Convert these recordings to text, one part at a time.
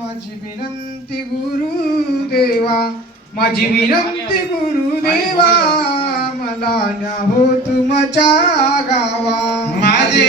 माझी विनंती गुरुदेवा माझी विनंती गुरुदेवा मला न्या हो तुमच्या गावा माझी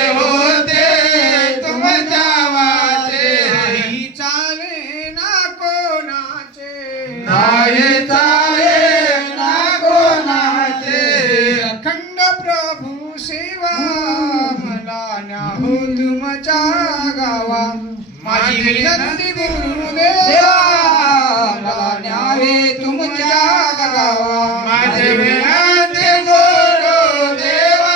हो तुमच्या गावा माझी विनंती गुरुदेवा न्यावे तुमच्या गावा माझे विनंती गुरु देवा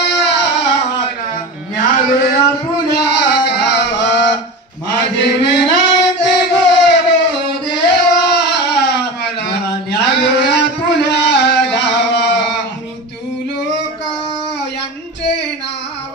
न्यावे पुण्या गावा माझे विनंती गुरु देवा मला न्यावे पुण्या गावा मृत्यू लोक यांचे नाव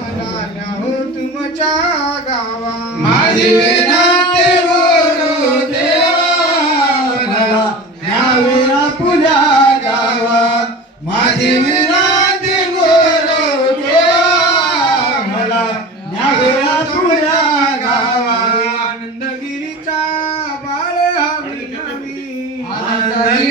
हो तुमच्या गावा माझी विनंती गुरु देवा न्यावे पुण्या गावा माझी विनंती गुरु देवा मला पुण्या गावा आनंदगिरीचा बाळ हवी नवी आनंदगिरीचा